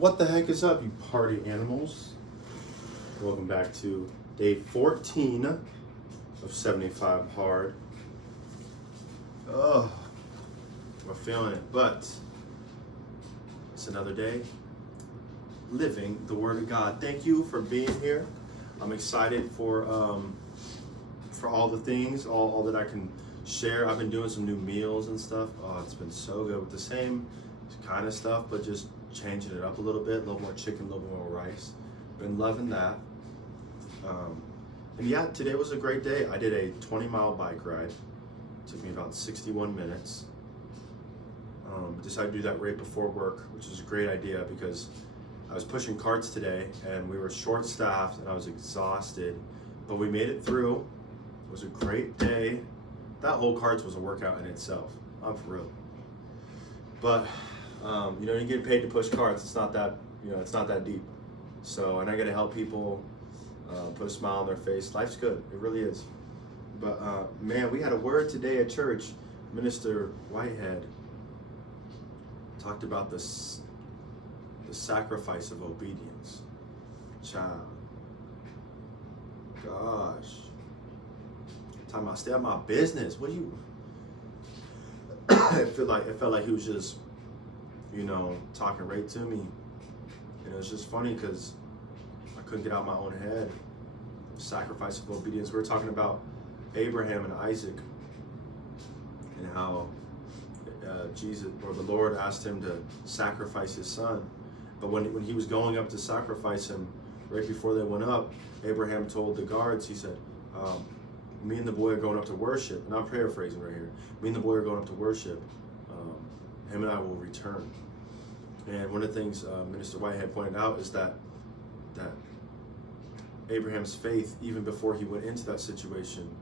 What the heck is up, you party animals? Welcome back to day 14 of 75 Hard. Oh, we're feeling it, but it's another day living the Word of God. Thank you for being here. I'm excited for all the things, all that I can share. I've been doing some new meals and stuff. Oh, it's been so good with the same kind of stuff, but just changing it up a little bit, a little more chicken, a little more rice. Been loving that. And yeah, today was a great day. I did a 20-mile bike ride. Took me about 61 minutes. Decided to do that right before work, which is a great idea because I was pushing carts today and we were short-staffed and I was exhausted, but we made it through. It was a great day. That whole carts was a workout in itself. I'm for real. But you get paid to push carts. It's not that, it's not that deep. So, and I get to help people, put a smile on their face. Life's good. It really is. But man, we had a word today at church. Minister Whitehead talked about the sacrifice of obedience. Child. Gosh. Talking about stay out of my business. What do you? It felt like he was just, talking right to me. And it was just funny because I couldn't get out of my own head. Sacrifice of obedience. We were talking about Abraham and Isaac and how Jesus or the Lord asked him to sacrifice his son. But when he was going up to sacrifice him, right before they went up, Abraham told the guards, he said, me and the boy are going up to worship. And I'm paraphrasing right here. Me and the boy are going up to worship. Him and I will return. And one of the things Minister Whitehead pointed out is that Abraham's faith, even before he went into that situation,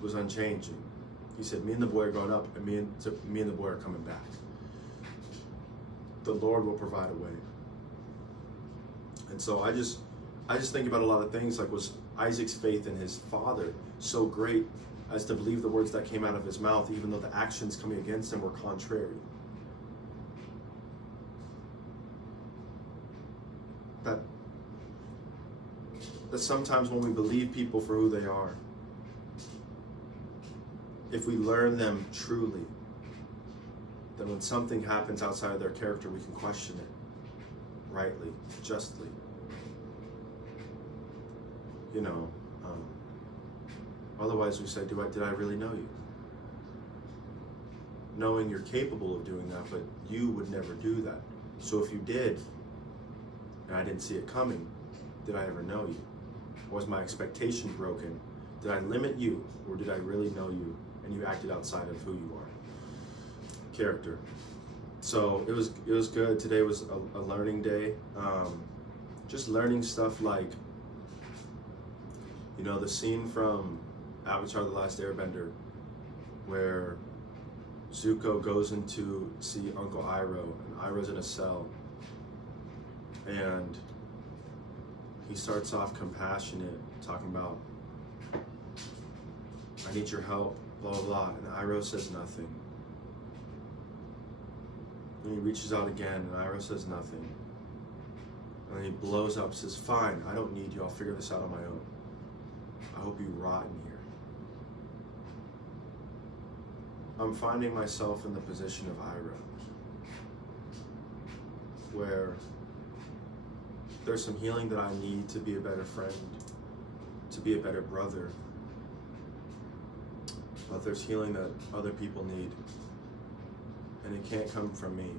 was unchanging. He said, me and the boy are going up, and me and the boy are coming back. The Lord will provide a way. And so I just think about a lot of things, like, was Isaac's faith in his father so great as to believe the words that came out of his mouth, even though the actions coming against him were contrary? That sometimes when we believe people for who they are, if we learn them truly, then when something happens outside of their character, we can question it rightly, justly. Otherwise we say, did I really know you? Knowing you're capable of doing that, but you would never do that. So if you did, and I didn't see it coming, did I ever know you? Was my expectation broken? Did I limit you, or did I really know you and you acted outside of who you are? Character. So it was good. Today was a learning day. Just learning stuff like, the scene from Avatar: The Last Airbender, where Zuko goes in to see Uncle Iroh, and Iroh's in a cell, and he starts off compassionate, talking about, I need your help, blah, blah, blah, and Iroh says nothing. And he reaches out again, and Iroh says nothing. And then he blows up, says, fine, I don't need you, I'll figure this out on my own. I hope you rot in here. I'm finding myself in the position of Iroh, where there's some healing that I need to be a better friend, to be a better brother. But there's healing that other people need. And it can't come from me.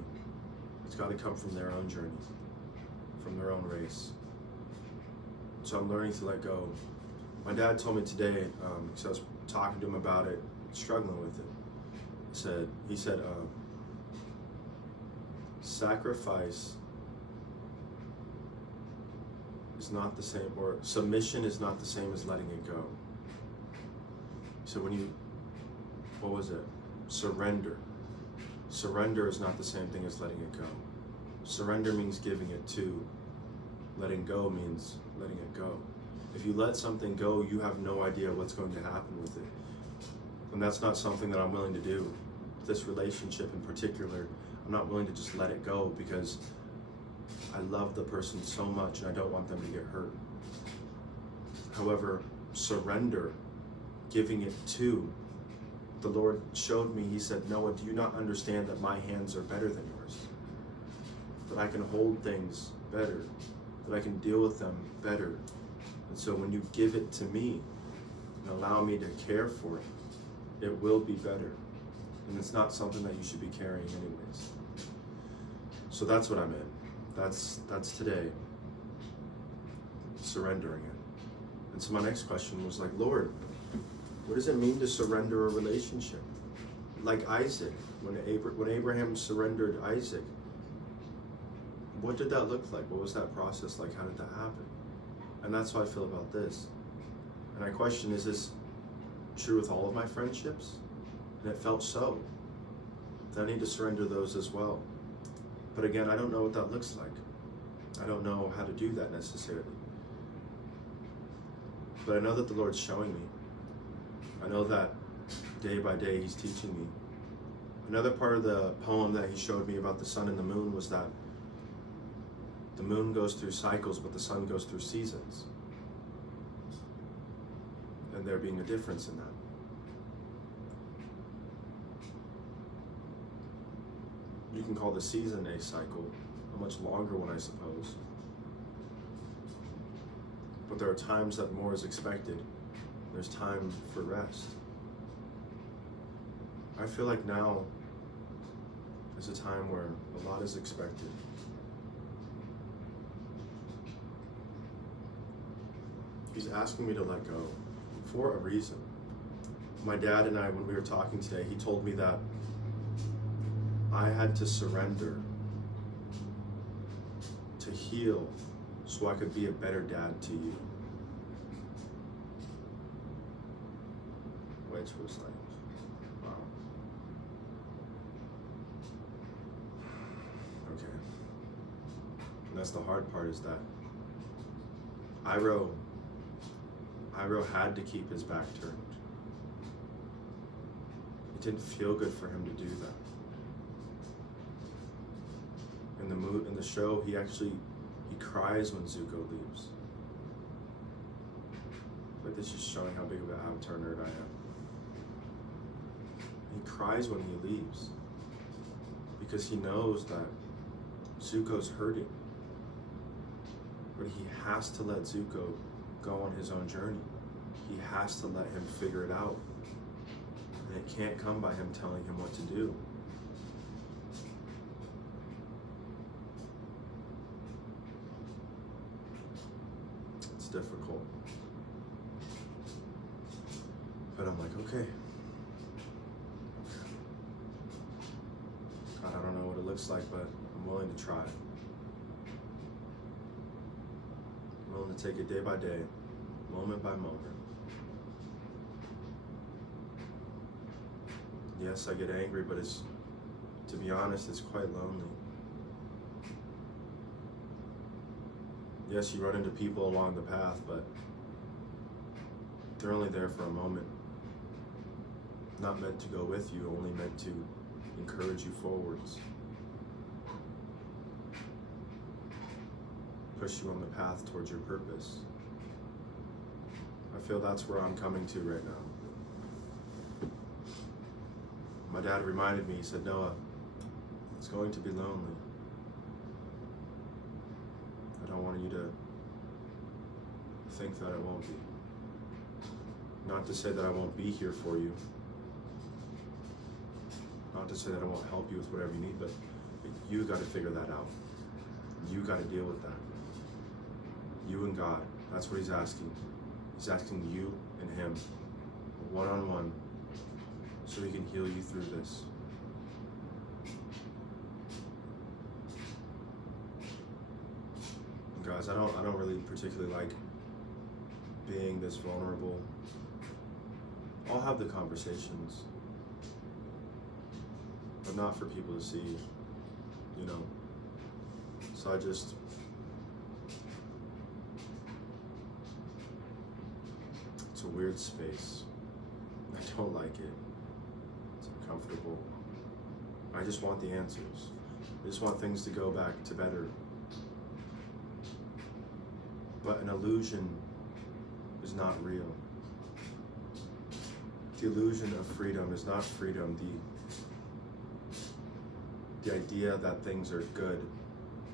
It's got to come from their own journey, from their own race. So I'm learning to let go. My dad told me today, because I was talking to him about it, struggling with it. He said, sacrifice is not the same, or submission is not the same as letting it go. So what was it? Surrender. Surrender is not the same thing as letting it go. Surrender means giving it to. Letting go means letting it go. If you let something go, you have no idea what's going to happen with it. And that's not something that I'm willing to do. This relationship in particular, I'm not willing to just let it go because I love the person so much and I don't want them to get hurt. However, surrender, giving it to, the Lord showed me, he said, Noah, do you not understand that my hands are better than yours? That I can hold things better, that I can deal with them better. And so when you give it to me and allow me to care for it, it will be better. And it's not something that you should be carrying anyways. So that's what I'm in. That's today, surrendering it. And so my next question was like, Lord, what does it mean to surrender a relationship? Like Isaac, when Abraham surrendered Isaac, what did that look like? What was that process like? How did that happen? And that's how I feel about this. And I question, is this true with all of my friendships? And it felt so. Then I need to surrender those as well. But again, I don't know what that looks like. I don't know how to do that necessarily. But I know that the Lord's showing me. I know that day by day He's teaching me. Another part of the poem that He showed me about the sun and the moon was that the moon goes through cycles, but the sun goes through seasons. And there being a difference in that. You can call the season a cycle, a much longer one, I suppose. But there are times that more is expected. There's time for rest. I feel like now is a time where a lot is expected. He's asking me to let go for a reason. My dad and I, when we were talking today, he told me that I had to surrender to heal so I could be a better dad to you. Which was like, wow. Okay. And that's the hard part, is that Iro had to keep his back turned. It didn't feel good for him to do that. In the show, he cries when Zuko leaves. But this is showing how big of an Avatar nerd I am. He cries when he leaves because he knows that Zuko's hurting. But he has to let Zuko go on his own journey. He has to let him figure it out. And it can't come by him telling him what to do. It's difficult. But I'm like, okay. God, I don't know what it looks like, but I'm willing to try. I'm willing to take it day by day, moment by moment. Yes, I get angry, but to be honest, it's quite lonely. Yes, you run into people along the path, but they're only there for a moment. Not meant to go with you, only meant to encourage you forwards. Push you on the path towards your purpose. I feel that's where I'm coming to right now. My dad reminded me, he said, Noah, it's going to be lonely. I don't want you to think that it won't be. Not to say that I won't be here for you. Not to say that I won't help you with whatever you need, but you got to figure that out. You got to deal with that. You and God. That's what He's asking. He's asking you and Him, one-on-one, so He can heal you through this. And guys, I don't really particularly like being this vulnerable. I'll have the conversations, but not for people to see, you know. So it's a weird space. I don't like it. It's uncomfortable. I just want the answers. I just want things to go back to better. But an illusion is not real. The illusion of freedom is not freedom. The idea that things are good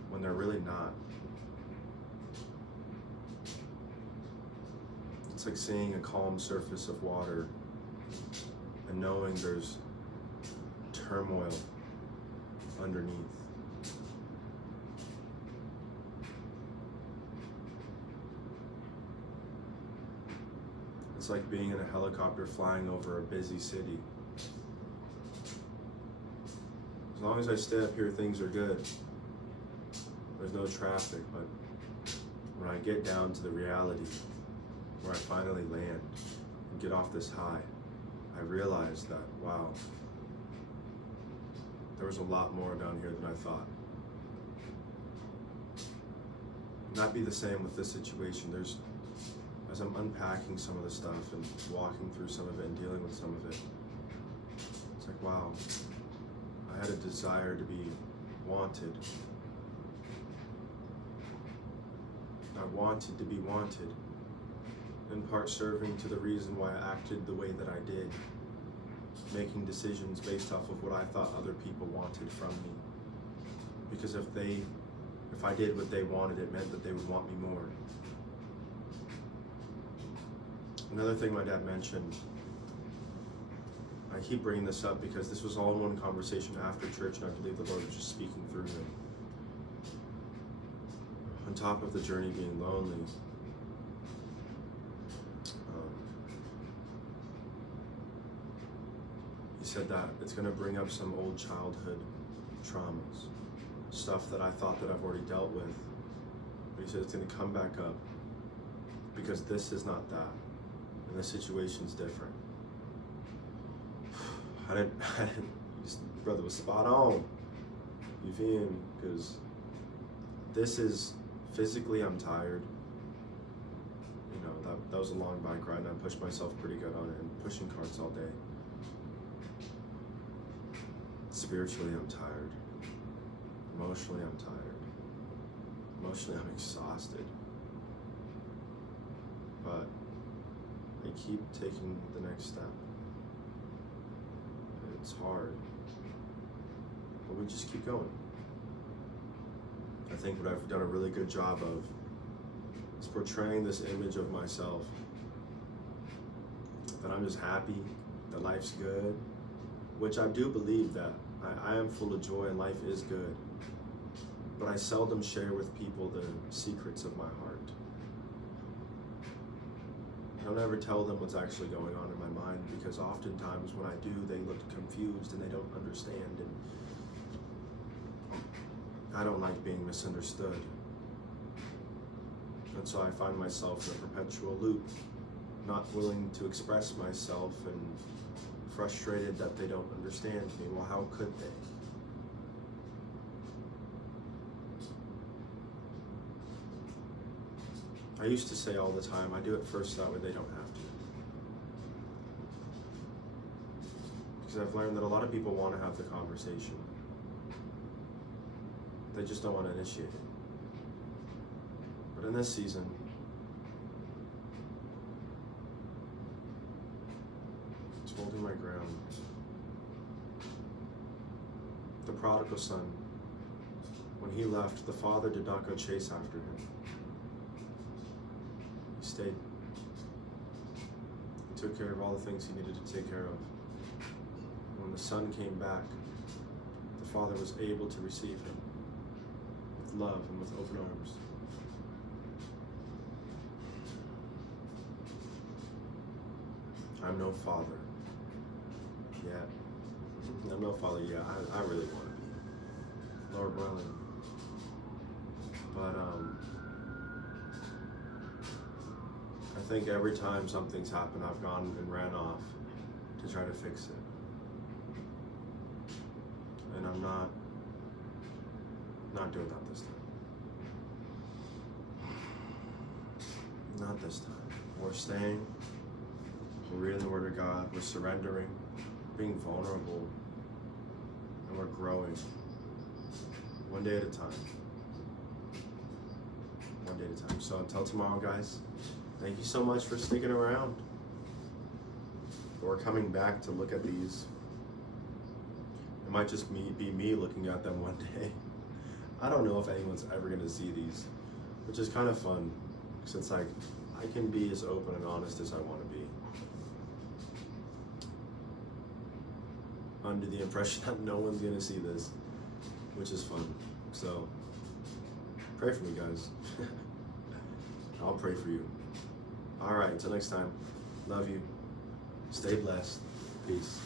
when they're really not. It's like seeing a calm surface of water and knowing there's turmoil underneath. It's like being in a helicopter flying over a busy city. As long as I stay up here, things are good. There's no traffic, but when I get down to the reality, where I finally land and get off this high, I realize that, wow, there was a lot more down here than I thought. And that'd be the same with this situation. As I'm unpacking some of the stuff and walking through some of it and dealing with some of it, it's like, wow, I had a desire to be wanted. I wanted to be wanted, in part serving to the reason why I acted the way that I did, making decisions based off of what I thought other people wanted from me. Because if I did what they wanted, it meant that they would want me more. Another thing my dad mentioned, I keep bringing this up because this was all in one conversation after church, and I believe the Lord was just speaking through him. On top of the journey being lonely, he said that it's going to bring up some old childhood traumas, stuff that I thought that I've already dealt with. But he said it's going to come back up because this is not that. And the situation's different. This brother was spot on. You feel me? Because this is, physically I'm tired. You know, that was a long bike ride and I pushed myself pretty good on it and pushing carts all day. Spiritually I'm tired. Emotionally I'm tired. Emotionally I'm exhausted. But I keep taking the next step. It's hard, but we just keep going. I think what I've done a really good job of is portraying this image of myself, that I'm just happy, that life's good, which I do believe that I am full of joy and life is good, but I seldom share with people the secrets of my heart. I don't ever tell them what's actually going on in my mind, because oftentimes when I do, they look confused and they don't understand, and I don't like being misunderstood. And so I find myself in a perpetual loop, not willing to express myself and frustrated that they don't understand me. Well, how could they? I used to say all the time, I do it first, that way they don't have to. Because I've learned that a lot of people want to have the conversation. They just don't want to initiate it. But in this season, it's holding my ground. The prodigal son, when he left, the father did not go chase after him. He stayed. He took care of all the things he needed to take care of. When the son came back, the father was able to receive him with love and with open arms. I'm no father yet. I'm no father yet. I really want to be, Lord willing. But I think every time something's happened, I've gone and ran off to try to fix it. And I'm not doing that this time. Not this time. We're staying. We're reading the Word of God. We're surrendering, being vulnerable, and we're growing. One day at a time. One day at a time. So until tomorrow, guys, thank you so much for sticking around or coming back to look at these. It might just be me looking at them one day. I don't know if anyone's ever going to see these, which is kind of fun, because it's like I can be as open and honest as I want to be, under the impression that no one's going to see this, which is fun. So pray for me, guys. I'll pray for you. All right, until next time, love you. Stay blessed. Peace.